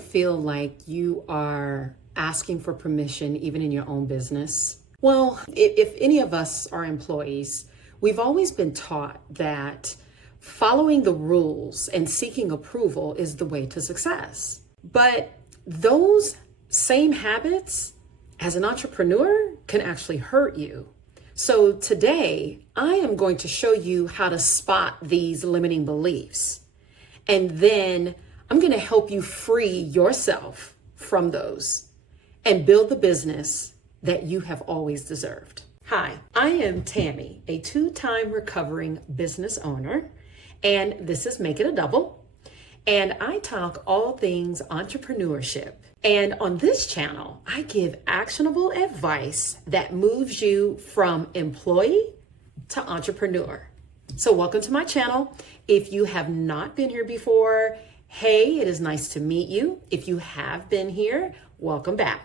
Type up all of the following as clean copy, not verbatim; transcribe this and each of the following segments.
feel like you are asking for permission even in your own business? Well, if any of us are employees, we've always been taught that following the rules and seeking approval is the way to success. But those same habits as an entrepreneur can actually hurt you. So today, I am going to show you how to spot these limiting beliefs. And then I'm going to help you free yourself from those and build the business that you have always deserved. Hi, I am Tammy, a two-time recovering business owner, and this is Make It a Double. And I talk all things entrepreneurship. And on this channel, I give actionable advice that moves you from employee to entrepreneur. So welcome to my channel. If you have not been here before, hey, it is nice to meet you. If you have been here, welcome back.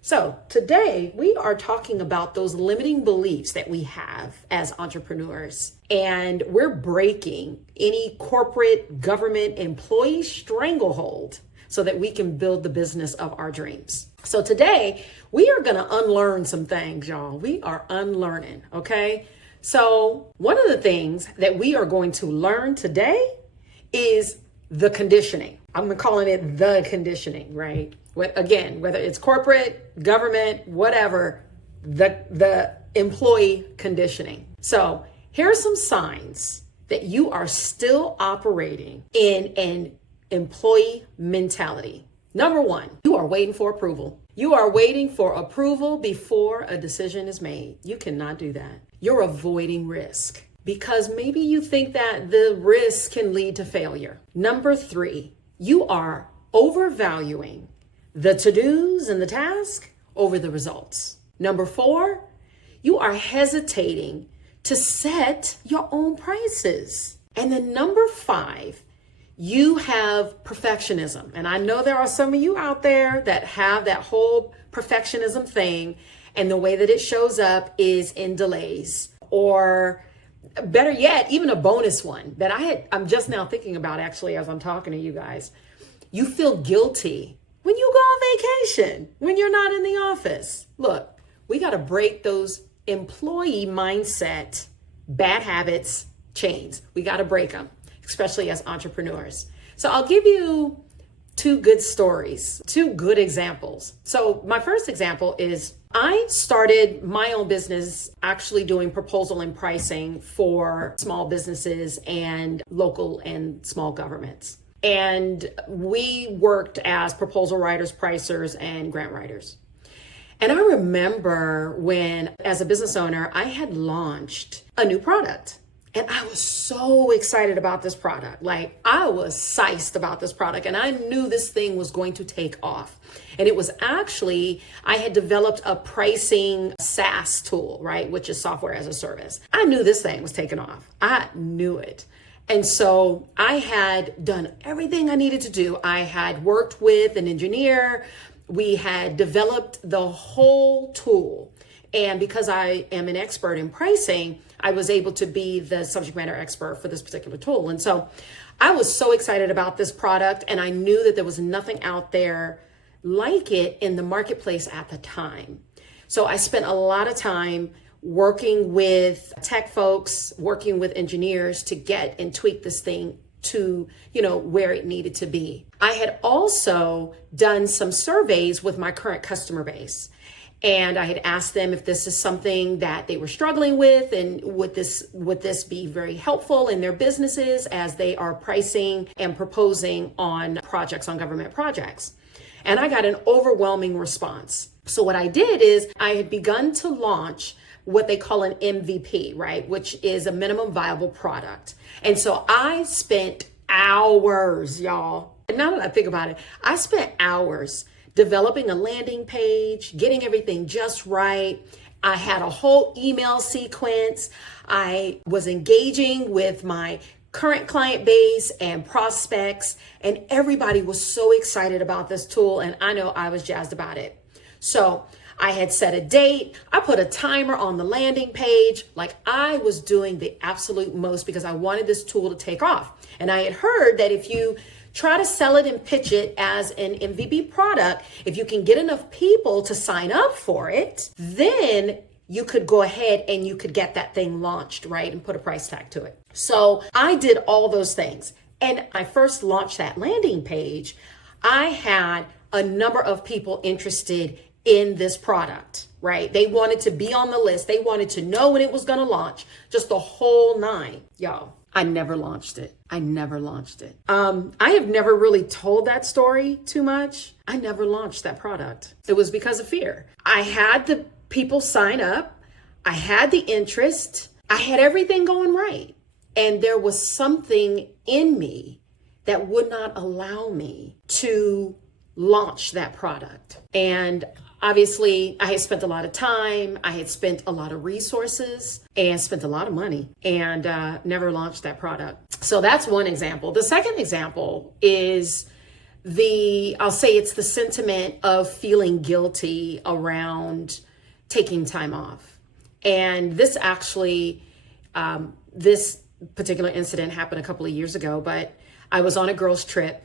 So today we are talking about those limiting beliefs that we have as entrepreneurs, and we're breaking any corporate government employee stranglehold so that we can build the business of our dreams. So today we are going to unlearn some things, y'all. We are unlearning, okay? So one of the things that we are going to learn today is the conditioning. I'm calling it the conditioning, right? Again, whether it's corporate, government, whatever, the employee conditioning. So here are some signs that you are still operating in an employee mentality. Number one, you are waiting for approval. You are waiting for approval before a decision is made. You cannot do that. You're avoiding risk because maybe you think that the risk can lead to failure. Number three, you are overvaluing the to-dos and the task over the results. Number four, you are hesitating to set your own prices. And then number five, you have perfectionism. And I know there are some of you out there that have that whole perfectionism thing, and the way that it shows up is in delays, or better yet, even a bonus one that I'm just now thinking about actually as I'm talking to you guys. You feel guilty when you go on vacation, when you're not in the office. Look, we got to break those employee mindset, bad habits, chains. We got to break them, especially as entrepreneurs. So I'll give you two good stories, two good examples. So my first example is I started my own business actually doing proposal and pricing for small businesses and local and small governments. And we worked as proposal writers, pricers, and grant writers. And I remember when, as a business owner, I had launched a new product. And I was so excited about this product. Like, I was psyched about this product, and I knew this thing was going to take off. And it was actually, I had developed a pricing SaaS tool, right? Which is software as a service. I knew this thing was taking off. I knew it. And so I had done everything I needed to do. I had worked with an engineer. We had developed the whole tool. And because I am an expert in pricing, I was able to be the subject matter expert for this particular tool. And so I was so excited about this product, and I knew that there was nothing out there like it in the marketplace at the time. So I spent a lot of time working with tech folks, working with engineers to get and tweak this thing to, where it needed to be. I had also done some surveys with my current customer base. And I had asked them if this is something that they were struggling with, and would this be very helpful in their businesses as they are pricing and proposing on projects, on government projects. And I got an overwhelming response. So what I did is I had begun to launch what they call an MVP, right? Which is a minimum viable product. And so I spent hours, y'all. And now that I think about it, I spent hours developing a landing page, getting everything just right. I had a whole email sequence. I was engaging with my current client base and prospects, and everybody was so excited about this tool, and I know I was jazzed about it. So I had set a date. I put a timer on the landing page. Like, I was doing the absolute most because I wanted this tool to take off. And I had heard that if you Try to sell it and pitch it as an MVP product. If you can get enough people to sign up for it, then you could go ahead and you could get that thing launched, right? And put a price tag to it. So I did all those things. And I first launched that landing page. I had a number of people interested in this product, right? They wanted to be on the list. They wanted to know when it was going to launch, just the whole nine. Y'all, I never launched it. I have never really told that story too much. I never launched that product. It was because of fear. I had the people sign up. I had the interest. I had everything going right. And there was something in me that would not allow me to launch that product. And obviously, I had spent a lot of time, I had spent a lot of resources, and spent a lot of money, and never launched that product. So that's one example. The second example is I'll say it's the sentiment of feeling guilty around taking time off. And this actually, this particular incident happened a couple of years ago, but I was on a girls' trip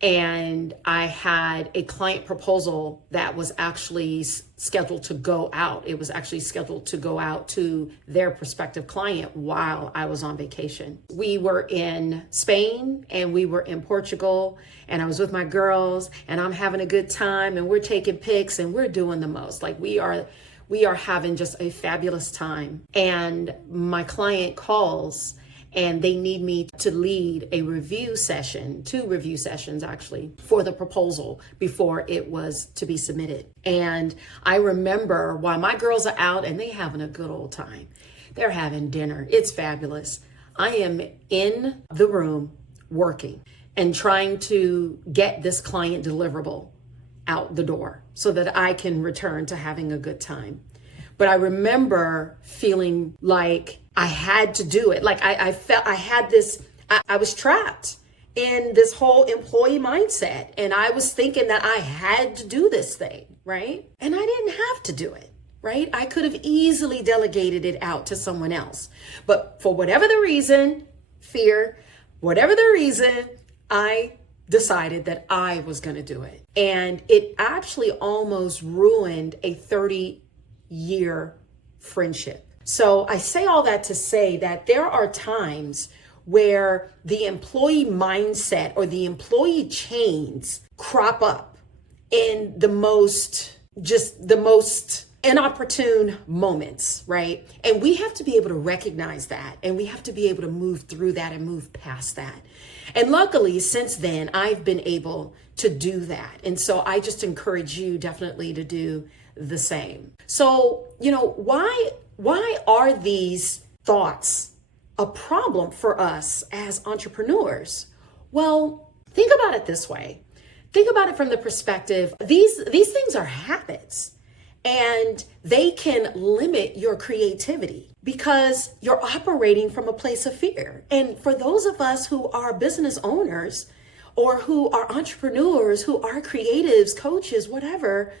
and I had a client proposal that was actually scheduled to go out. It was actually scheduled to go out to their prospective client while I was on vacation. We were in Spain and we were in Portugal, and I was with my girls, and I'm having a good time, and we're taking pics and we're doing the most. Like we are having just a fabulous time. And my client calls and they need me to lead a review session, 2 review sessions actually, for the proposal before it was to be submitted. And I remember while my girls are out and they having a good old time, they're having dinner, it's fabulous. I am in the room working and trying to get this client deliverable out the door so that I can return to having a good time. But I remember feeling like I had to do it. Like I felt I had this, I was trapped in this whole employee mindset. And I was thinking that I had to do this thing, right? And I didn't have to do it, right? I could have easily delegated it out to someone else. But for whatever the reason, fear, whatever the reason, I decided that I was going to do it. And it actually almost ruined a 30-year friendship. So I say all that to say that there are times where the employee mindset or the employee chains crop up in the most inopportune moments, right? And we have to be able to recognize that, and we have to be able to move through that and move past that. And luckily, since then, I've been able to do that. And so I just encourage you definitely to do the same. So, why are these thoughts a problem for us as entrepreneurs? Well, think about it this way. Think about it from the perspective, these things are habits, and they can limit your creativity because you're operating from a place of fear. And for those of us who are business owners or who are entrepreneurs, who are creatives, coaches, whatever,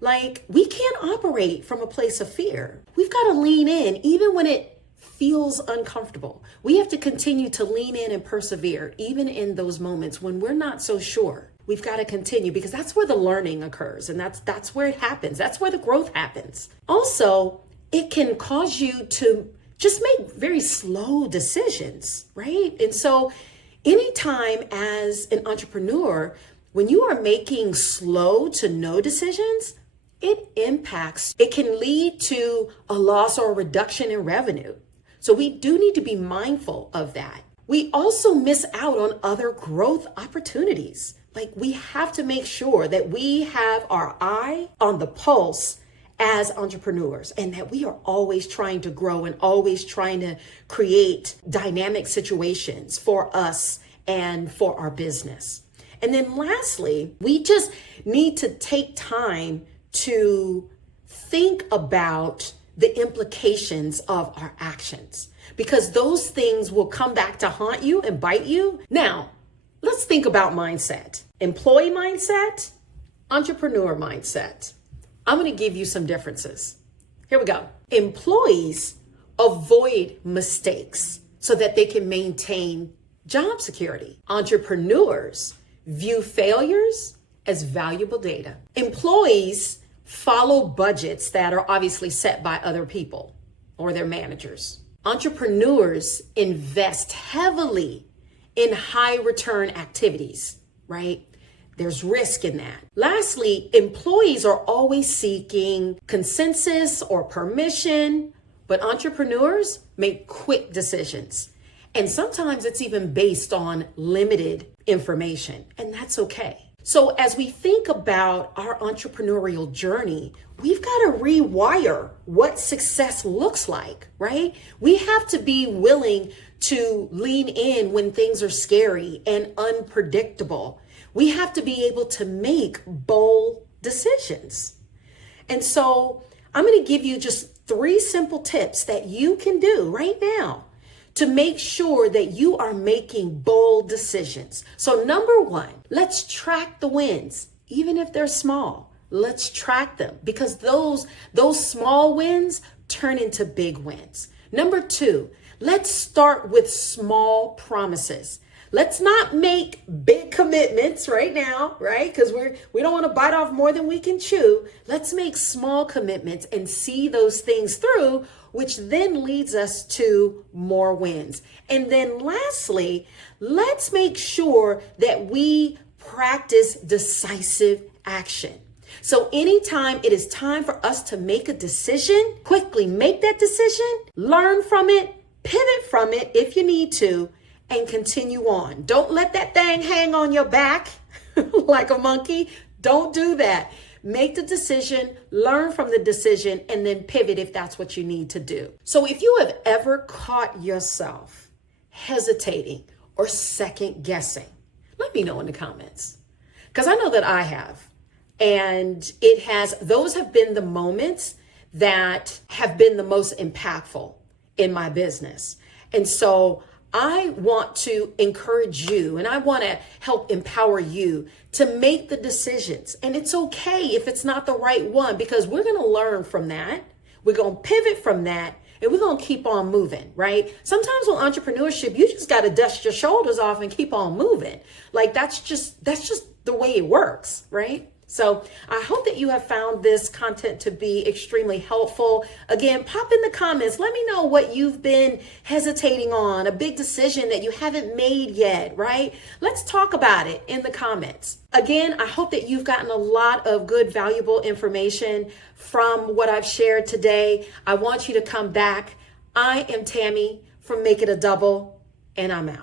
like we can't operate from a place of fear. We've got to lean in even when it feels uncomfortable. We have to continue to lean in and persevere even in those moments when we're not so sure. We've got to continue because that's where the learning occurs, and that's where it happens. That's where the growth happens. Also, it can cause you to just make very slow decisions, right? And so anytime as an entrepreneur, when you are making slow to no decisions, it can lead to a loss or a reduction in revenue. So we do need to be mindful of that. We also miss out on other growth opportunities. Like we have to make sure that we have our eye on the pulse as entrepreneurs and that we are always trying to grow and always trying to create dynamic situations for us and for our business. And then lastly, we just need to take time to think about the implications of our actions because those things will come back to haunt you and bite you. Now, let's think about mindset. Employee mindset, entrepreneur mindset. I'm going to give you some differences. Here we go. Employees avoid mistakes so that they can maintain job security. Entrepreneurs view failures as valuable data. Employees follow budgets that are obviously set by other people or their managers. Entrepreneurs invest heavily in high return activities, right? There's risk in that. Lastly, employees are always seeking consensus or permission, but entrepreneurs make quick decisions. And sometimes it's even based on limited information, and that's okay. So as we think about our entrepreneurial journey, we've got to rewire what success looks like, right? We have to be willing to lean in when things are scary and unpredictable. We have to be able to make bold decisions. And so I'm going to give you just 3 simple tips that you can do right now to make sure that you are making bold decisions. So number 1, let's track the wins, even if they're small. Let's track them because those small wins turn into big wins. Number 2, let's start with small promises. Let's not make big commitments right now, right? Because we don't want to bite off more than we can chew. Let's make small commitments and see those things through, which then leads us to more wins. And then lastly, let's make sure that we practice decisive action. So anytime it is time for us to make a decision, quickly make that decision, learn from it, pivot from it if you need to, and continue on. Don't let that thing hang on your back like a monkey. Don't do that. Make the decision, learn from the decision, and then pivot if that's what you need to do. So if you have ever caught yourself hesitating or second guessing, let me know in the comments, because I know that I have. And those have been the moments that have been the most impactful in my business. And so I want to encourage you and I want to help empower you to make the decisions. And it's okay if it's not the right one, because we're going to learn from that. We're going to pivot from that, and we're going to keep on moving, right? Sometimes with entrepreneurship, you just got to dust your shoulders off and keep on moving. Like that's just the way it works, right? So I hope that you have found this content to be extremely helpful. Again, pop in the comments. Let me know what you've been hesitating on, a big decision that you haven't made yet, right? Let's talk about it in the comments. Again, I hope that you've gotten a lot of good, valuable information from what I've shared today. I want you to come back. I am Tammy from Make It a Double, and I'm out.